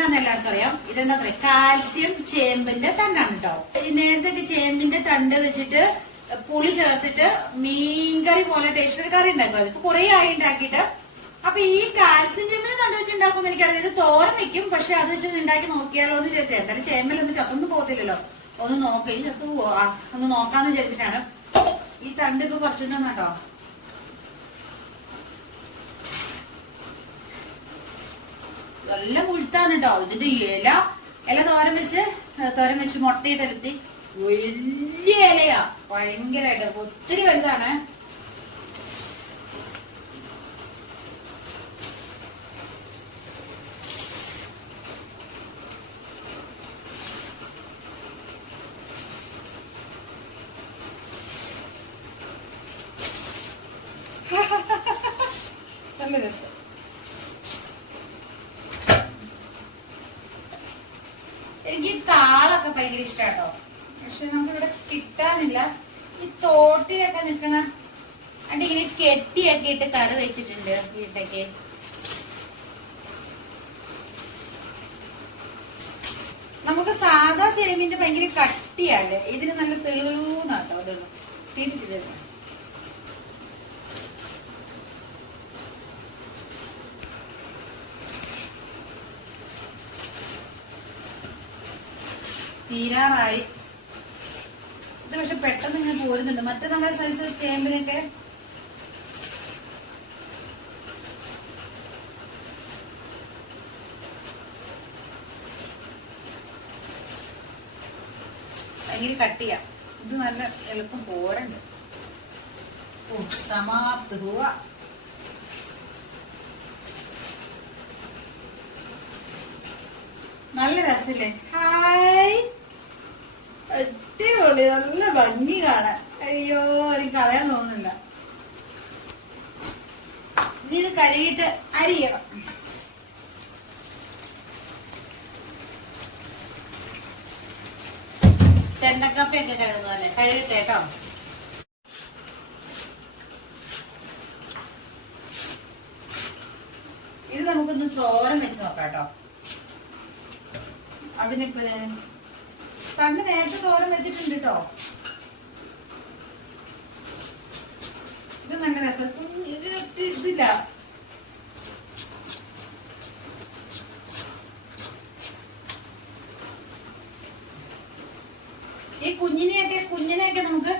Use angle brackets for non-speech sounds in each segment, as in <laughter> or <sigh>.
എന്താന്ന് എല്ലാവർക്കും അറിയാം? ഇതെന്താ പറയാ കാൽസ്യം ചേമ്പിന്റെ തണ്ടാണ് കേട്ടോ നേരത്തെ ചേമ്പിന്റെ തണ്ട് വെച്ചിട്ട് പുളി ചേർത്തിട്ട് മീൻകറി പോലെ ടേസ്റ്റ് ഒരു കറി ഉണ്ടാക്കും. അതിപ്പോ കുറെ ആയി ഉണ്ടാക്കിയിട്ട്. അപ്പൊ ഈ കാൽസ്യം ചേമ്പിനെ തണ്ട് വെച്ച് ഉണ്ടാക്കുമെന്ന് എനിക്കറിയാം ഇത് തോരൻ വെക്കും പക്ഷെ അത് വെച്ച് ഉണ്ടാക്കി നോക്കിയാലോ എന്ന് വിചാരിച്ചു എന്തായാലും ചേമ്പിലൊന്നും ചത്തൊന്നും പോകത്തില്ലല്ലോ. ഒന്ന് നോക്കി ചത്തു പോവാ. ഒന്ന് നോക്കാന്ന് വിചാരിച്ചിട്ടാണ്. ഈ തണ്ട് ഇപ്പൊ കുറച്ചിട്ടുണ്ടെന്ന് നല്ല മുഴുത്താണ് കേട്ടോ ഇതിന്റെ ഇല ഇല തോരൻ വെച്ച് തോരം തോരൻ വെച്ച് മുട്ടയിട്ട് എലുത്തി വലിയ ഇലയാ. ഭയങ്കരമായിട്ട് ഒത്തിരി വലുതാണ്. <laughs> നല്ല രസം എനിക്ക് താളൊക്കെ ഭയങ്കര ഇഷ്ടാട്ടോ പക്ഷെ നമുക്കിവിടെ കിട്ടാനില്ല ഈ തോട്ടിലൊക്കെ നിക്കണ ഇങ്ങനെ കറി വെച്ചിട്ടുണ്ട് വീട്ടേക്ക് നമുക്ക് സാധാ ചേമ്പിന്റെ ഭയങ്കര കട്ടിയല്ലേ? ഇതിന് നല്ല തെളിവൂന്നാട്ടോ അതൊന്നും തിരിച്ചിരുന്നു തീരാറായി. ഇത് പക്ഷെ പെട്ടെന്ന് ഇങ്ങനെ പോരുന്നുണ്ട്. മറ്റേ നമ്മുടെ സൈസ് ചേമ്പിനൊക്കെ ഭയങ്കര ചെയ്യാം. ഇത് നല്ല എളുപ്പം പോരണ്ട്. സമാപ്ത ഹുവ. നല്ല രസല്ലേ? ഹായ്. അടിപൊളി നല്ല ഭംഗി കാണാൻ. അയ്യോ എനിക്ക് കളയാൻ തോന്നുന്നില്ല. ഇനി ഇത് കഴുകിയിട്ട് അരിയണം. ചെണ്ടക്കപ്പയൊക്കെ കഴുകുന്നതല്ലേ കഴുകട്ടെ കേട്ടോ. ഇത് നമുക്കൊന്ന് ചോരം വെച്ച് നോക്കാം കേട്ടോ. അതിനിപ്പോ പണ്ട് നേരത്തെ തോരൻ വെച്ചിട്ടുണ്ട് കേട്ടോ. ഇത് നല്ല രസം. ഇതിനൊത്തിരി ഇതില്ല. ഈ കുഞ്ഞിനെയൊക്കെ കുഞ്ഞിനെയൊക്കെ നമുക്ക്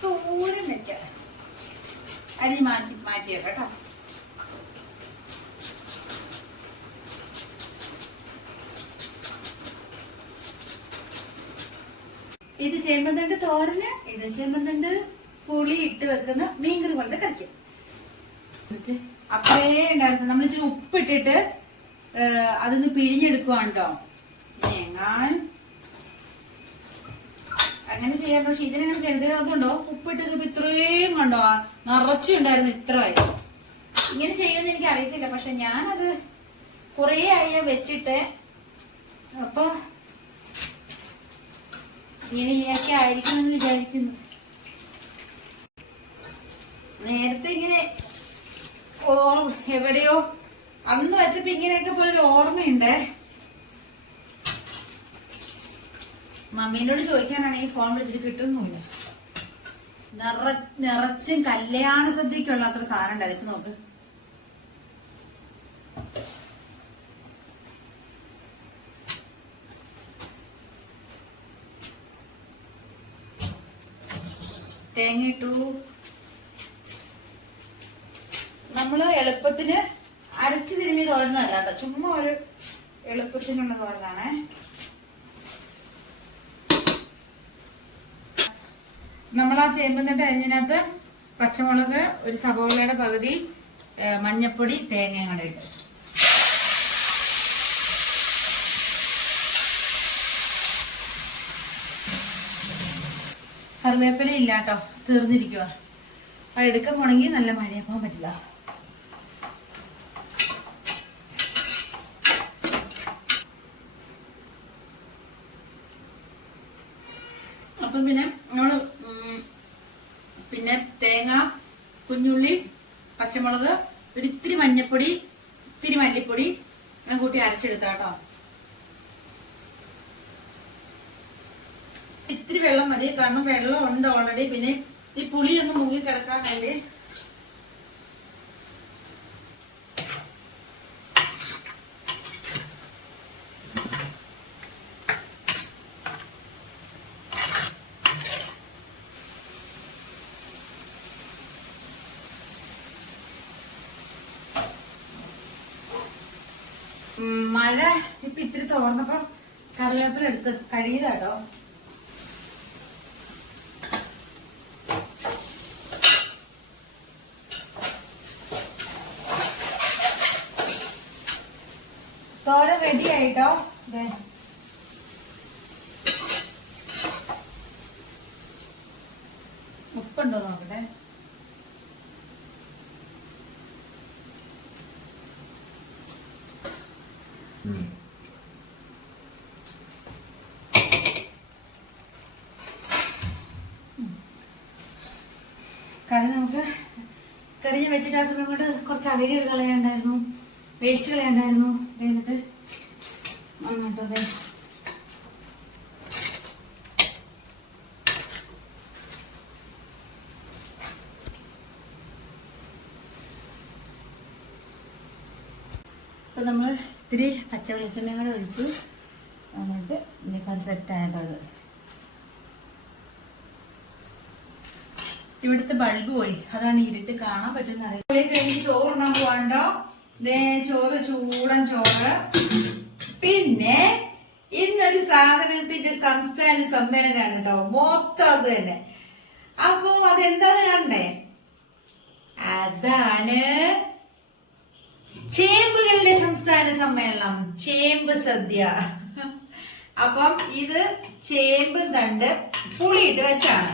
ദൂരം വെക്കാം. അരി മാറ്റി മാറ്റിയേക്കാം കേട്ടോ. ഇത് ചേമ്പന്തണ്ട് തോരന് ഇത് ചേമ്പന്തണ്ട് പുളി ഇട്ട് വെക്കുന്ന മീൻകറി പോലത്തെ കറിക്കും. അപ്പേ ഉണ്ടായിരുന്നു. നമ്മൾ ഇച്ചിരി ഉപ്പിട്ടിട്ട് അതൊന്ന് പിഴിഞ്ഞെടുക്കുവാണ് കേട്ടോ. ഞാൻ അങ്ങനെ ചെയ്യാൻ പക്ഷെ ഇതിന് നമുക്ക് അതുണ്ടോ ഉപ്പിട്ടത് ഇപ്പൊ ഇത്രയും കണ്ടോ? നിറച്ചുണ്ടായിരുന്നു ഇത്രയായി ഇങ്ങനെ ചെയ്യുമെന്ന് എനിക്ക് അറിയത്തില്ല. പക്ഷെ ഞാനത് കുറേ ആയി വെച്ചിട്ട് അപ്പൊ ഇങ്ങനെയൊക്കെ ആയിരിക്കും എന്ന് വിചാരിക്കുന്നു. നേരത്തെ ഇങ്ങനെ എവിടെയോ അന്ന് വെച്ചപ്പോ ഇങ്ങനെയൊക്കെ പോലെ ഒരു ഓർമ്മയുണ്ട്? മമ്മീനോട് ചോദിക്കാനാണ് ഈ ഫോൺ വിളിച്ചിട്ട് കിട്ടുന്നില്ല. നിറ നിറച്ചും കല്യാണ സദ്യക്കുള്ള അത്ര സാധനം ഉണ്ട്. അതിപ്പോ നോക്ക്. തേങ്ങ ഇട്ടു. നമ്മൾ എളുപ്പത്തിന് അരച്ചു തിരിഞ്ഞ് തോരുന്നതല്ല കേട്ടോ. ചുമ്മാ ഒരു എളുപ്പത്തിനുള്ള തോരനാണേ. നമ്മൾ ആ ചേമ്പന്നിട്ട് അതിനകത്ത് പച്ചമുളക് ഒരു സവോളയുടെ പകുതി മഞ്ഞപ്പൊടി തേങ്ങയും കൂടെ ഇട്ട്. കറിവേപ്പില ഇല്ല കേട്ടോ തീർന്നിരിക്കുക അത് എടുക്കാൻ പോണെങ്കിൽ നല്ല മഴയാക്കാൻ പറ്റില്ല. അപ്പം പിന്നെ നമ്മൾ ഉം, പിന്നെ തേങ്ങ കുഞ്ഞുള്ളി പച്ചമുളക് ഒരു ഇത്തിരി മഞ്ഞപ്പൊടി ഇത്തിരി മല്ലിപ്പൊടി ഞാൻ കൂട്ടി അരച്ചെടുത്താട്ടോ ഇത്തിരി വെള്ളം മതി കാരണം വെള്ളം ഉണ്ട് ഓൾറെഡി പിന്നെ ഈ പുളിയൊന്ന് മുങ്ങി കിടക്കാൻ വേണ്ടി മഴ ഇപ്പൊ ഇത്തിരി തോർന്നപ്പോ കറിവേപ്പില എടുത്ത് കഴിയതാട്ടോ തോര റെഡി ആയിട്ടോ. ഉപ്പുണ്ടോ നോക്കട്ടെ കറി നമുക്ക് കറി ഞാൻ വെച്ചിട്ട് ആ സമയം കൊണ്ട് കുറച്ച് അകരി കളയുണ്ടായിരുന്നു വേസ്റ്റ് കളയുണ്ടായിരുന്നു എന്നിട്ട് വന്നിട്ടത് ഇപ്പൊ നമ്മൾ ഇത്തിരി പച്ച വെളിച്ചെണ്ണ കൂടെ ഒഴിച്ചു. എന്നിട്ട് സെറ്റ് ആയിട്ടോ അത് ഇവിടുത്തെ ബൾബ് പോയി. അതാണ് ഇരുട്ട് കാണാൻ പറ്റുന്ന ചോറ് ഉണ്ണാൻ പോവാണ്ടോ. ചോറ് ചൂടൻ ചോറ്. പിന്നെ ഇന്നൊരു സാധനത്തിന്റെ സംസ്ഥാന സമ്മേളനമാണ് കേട്ടോ. മൊത്തം അത് തന്നെ. അപ്പൊ അതെന്താന്ന് കണ്ടേ അതാണ് ചേമ്പുകളുടെ സംസ്ഥാന സമ്മേളനം. ചേമ്പ് സദ്യ. അപ്പം ഇത് ചേമ്പ് തണ്ട് പുളിയിട്ട് വെച്ചാണ്.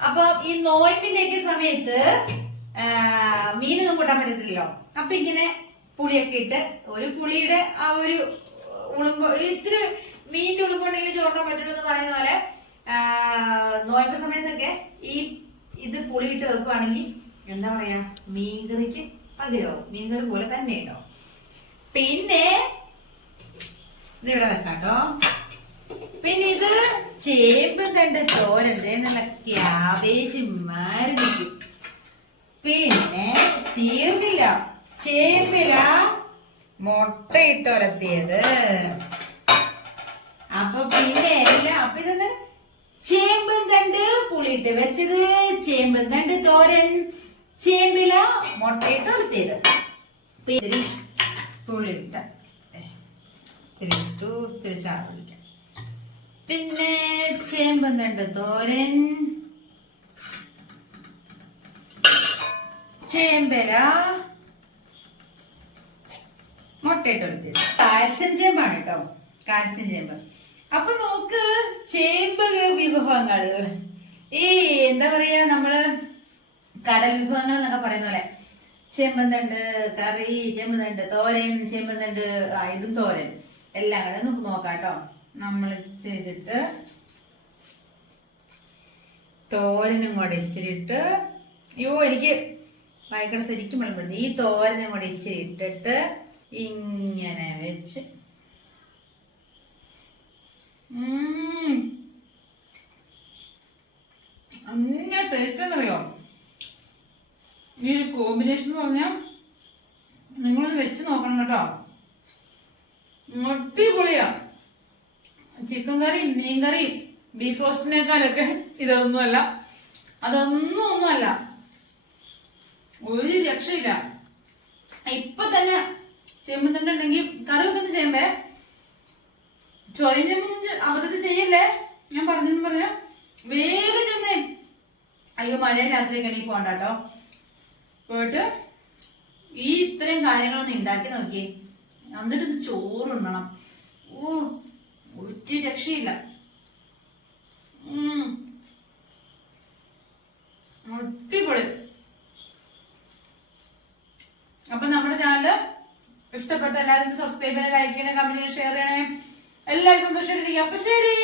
അപ്പൊ ഈ നോയമ്പിന്റെ ഒക്കെ സമയത്ത് മീനൊന്നും കൂട്ടാൻ പറ്റത്തില്ലല്ലോ. അപ്പൊ ഇങ്ങനെ പുളിയൊക്കെ ഇട്ട് ഒരു പുളിയുടെ ആ ഒരു ഉളുമ്പ് ഒരു ഇത്തിരി മീനിന്റെ ഉളുമ്പുണ്ടെങ്കിൽ ചോറിനാൻ പറ്റുള്ളൂ എന്ന് പറയുന്ന പോലെ നോയമ്പ് സമയത്തൊക്കെ ഈ ഇത് പുളി ഇട്ട് വെക്കുവാണെങ്കിൽ എന്താ പറയാ മീൻകറിക്ക് പകരവും മീൻകറി പോലെ തന്നെ ഉണ്ടോ പിന്നെ ഇത് ഇതിവിടെ വെക്കാട്ടോ. പിന്നെ ഇത് ചേമ്പ് തണ്ട് തോരൻ ദേ നല്ല ക്യാബേജ് മാറി പിന്നെ തീർന്നില്ല. ചേമ്പില മുട്ടയിട്ടൊരത്തിയത്. അപ്പൊ പിന്നെ എല്ലാം അപ്പൊ ഇതെന്താ ചേമ്പും തണ്ട് പുളിയിട്ട് വെച്ചത്. ചേമ്പും തണ്ട് തോരൻ. ചേമ്പില മുട്ടയിട്ട് ഒലത്തിയത് ഇത്തിരി പുളിയിട്ട ഇത്തിരി ഇട്ടു ഇത്തിരി പിന്നെ ചേമ്പ് തണ്ട് തോരൻ. ചേമ്പല. മുട്ടയിട്ട് കൊടുത്തത് കാൽസ്യം ചേമ്പാണ് കേട്ടോ കാൽസ്യം ചേമ്പ്. അപ്പൊ നോക്ക് ചേമ്പ് വിഭവങ്ങൾ. ഈ എന്താ പറയാ നമ്മൾ കടൽ വിഭവങ്ങൾ എന്നൊക്കെ പറയുന്ന പോലെ. ചെമ്പന്തണ്ട് കറി ചെമ്പന്തണ്ട് തോരൻ ചെമ്പന്തണ്ട് ഇതും തോരൻ. എല്ലാം കൂടെ നമുക്ക് നോക്കാം കേട്ടോ നമ്മൾ ചെയ്തിട്ട് തോരനും കൂടെ ഇച്ചിരി ഇട്ട് അയ്യോ എനിക്ക് വായിക്കട ശരിക്കും വെള്ളം ഈ തോരനും കൂടെ ഇച്ചിരി ഇട്ടിട്ട് ഇങ്ങനെ വെച്ച്. നല്ല ടേസ്റ്റ് എന്നറിയോ ഈ ഒരു കോമ്പിനേഷൻ എന്ന് പറഞ്ഞാൽ നിങ്ങളൊന്ന് വെച്ച് നോക്കണം കേട്ടോ. അടിപൊളിയാ. ചിക്കൻ കറി മീൻ കറി ബീഫ് റോസ്റ്റിനേക്കാളൊക്കെ ഇതൊന്നുമല്ല. അതൊന്നും ഒന്നുമല്ല ഒരു രക്ഷയില്ല. ഇപ്പൊ തന്നെ ചെമ്പുന്നുണ്ടെങ്കിൽ കറി വെക്കുന്ന ചെയ്യുമ്പേ. ചൊറിയും ചെമ്പൊന്നും അബദ്ധത്തിൽ ചെയ്യല്ലേ? ഞാൻ പറഞ്ഞെന്ന് പറഞ്ഞു വേഗം ചെന്നേ. അയ്യോ മഴ രാത്രി കണി പോണ്ട കേട്ടോ. പോയിട്ട് ഈ ഇത്രയും കാര്യങ്ങളൊന്നും ഉണ്ടാക്കി നോക്കി എന്നിട്ട് ചോറുണ്ണണം ഓ ഒരു രക്ഷയില്ല. അടിപൊളി. അപ്പൊ നമ്മുടെ ചാനൽ ഇഷ്ടപ്പെട്ട എല്ലാവരും സബ്സ്ക്രൈബ് ചെയ്യണേ ലൈക്ക് ചെയ്യണേ കമന്റ് ചെയ്യണേ ഷെയർ ചെയ്യണേ. എല്ലാവരും സന്തോഷമായിട്ടിരിക്കുക. അപ്പൊ ശരി.